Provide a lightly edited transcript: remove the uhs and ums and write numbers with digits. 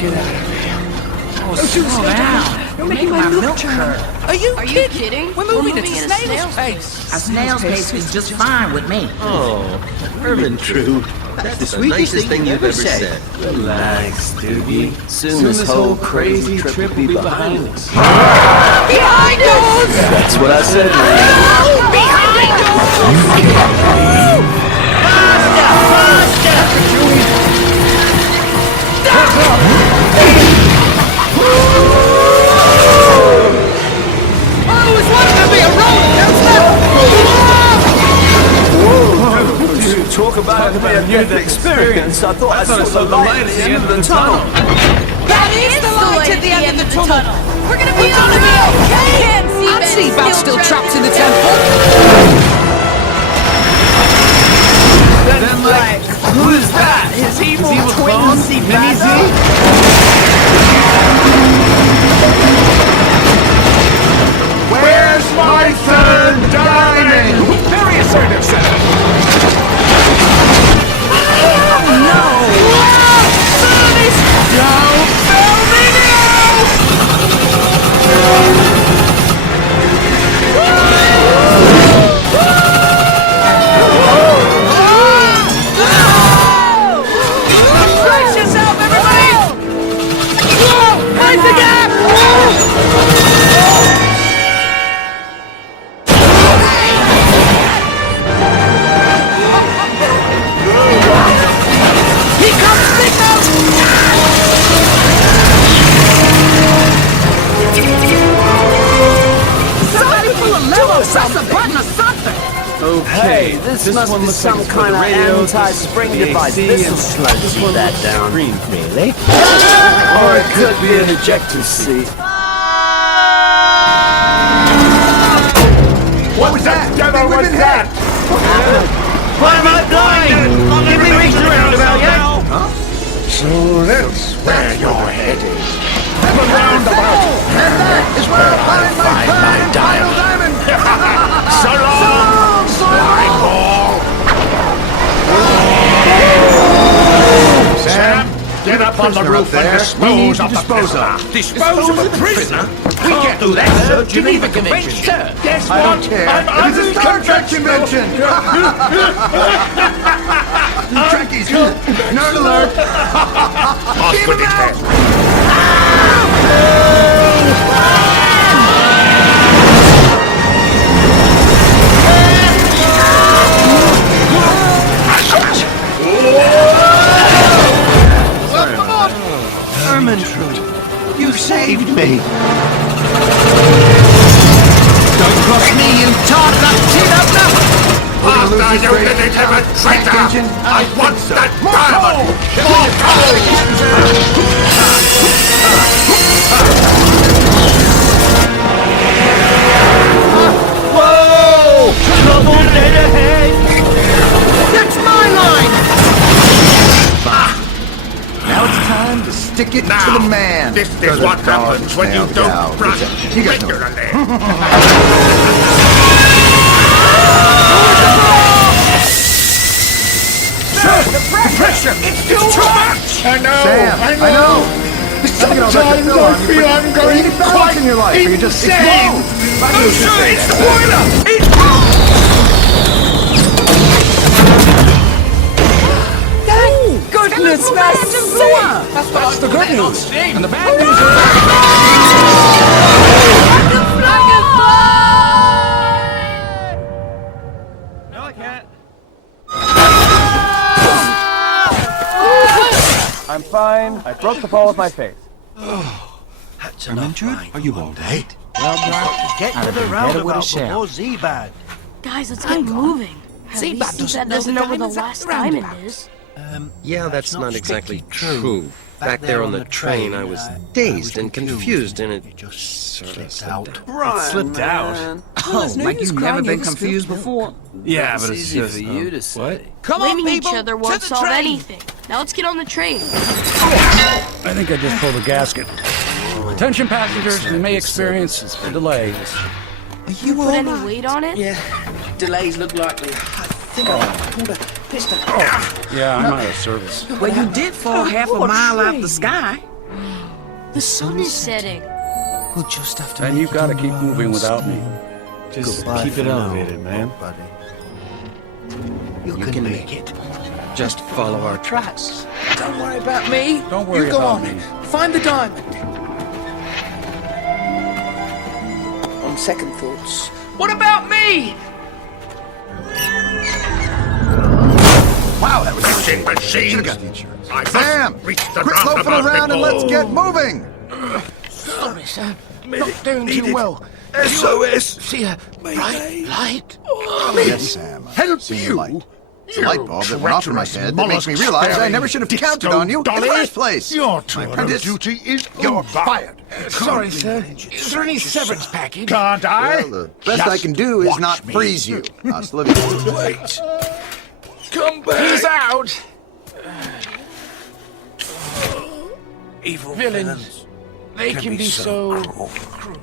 get out of here. Oh, slow down. You're making my milk churn. Are you kidding? We're moving at a snail's pace. A snail's pace is just fine with me. Oh, Ermintrude. That's the nicest thing you've ever said. Relax, Doogie. Soon this whole crazy trip will be behind us. Behind us! That's what I said, man. Behind us! Talk about a near-death experience. I thought I saw the light at the end of the tunnel. That is the light at the end of the tunnel. We're gonna be okay. I'd see about still trapped in the temple. Then, like, who is that? His evil twin, Mini-Z? Where's my third diamond? Very assertive, sir. Okay, this must be some kind of anti-spring device. This'll slow that down. Really? Or it could be an ejector seat. What was that? Devil, what's that? Why am I blind? Give me reach around about yet? So that's where you're headed. Have a roundabout. And that is where I'll find my diamond. So long, blind ball. Sam, get up on the roof and dispose of the prisoner. Dispose of the prisoner? We can't do that, sir. Geneva Convention. Guess what? I don't care. It's a Star Trek convention. Trekkies. Nerd alert. Off with his head. Ermintrude, you saved me. Don't cross me, you tarred up tin opener! After you didn't have a traitor, I want that diamond! More Whoa! Trouble dead ahead! That's my line! Now it's time to stick it to the man. This is what happens when you don't brush regularly. Sir, the pressure! It's too much! I know! Sam, I know! Sometimes I feel I'm going quite in your life, or you just insane! Oh, sir, it's the boiler! It's... Goodness, that's the good news. And the bad news is... No, I can't. I'm fine. I broke the fall with my face. That's enough. Are you all right? Well, Doc, get to the roundabout before Z-Bad. Guys, let's get moving. Z-Bad that doesn't know where the last diamond is. Yeah, that's not exactly true. Back there on the train, I was dazed and confused, and it just sort of slipped out. Right, slipped out. Oh, like you've never been confused before? Yeah, but it's easy for you to say. What? Come on, people, each other won't solve anything. Now let's get on the train. I think I just pulled a gasket. Attention passengers, we may experience a delay. You put any weight on it? Yeah, delays look likely. I think I pulled a piston. Yeah, I'm out of service. Well, you did fall half a mile out the sky. The sun is setting. We'll just have to Then make you've it got to on keep our moving own, without Steve. me. Just Goodbye keep for it now, elevated, man. buddy. You can make it. Just follow our tracks. Don't worry about me. Don't worry you go about on. me. Find the diamond. On second thoughts, what about me? Wow, that was Fishing machines. I Sam, must reach the quit loafing roundabout around and let's before- get moving. Sorry, sir. Not doing too well. SOS. See a bright light. Yes, Sam. Help See you? light. It's a light bulb that went off in my head that makes me realize I never should have counted on you in the Dolly. first place. Your tour My of apprentice. duty is you're fired. Sorry, sir. Is there any severance package? Can't I? Well, the best I can do is watch not me. freeze you. Hasta la vista. Wait. Come back. He's out. Evil villains. They can be so cruel.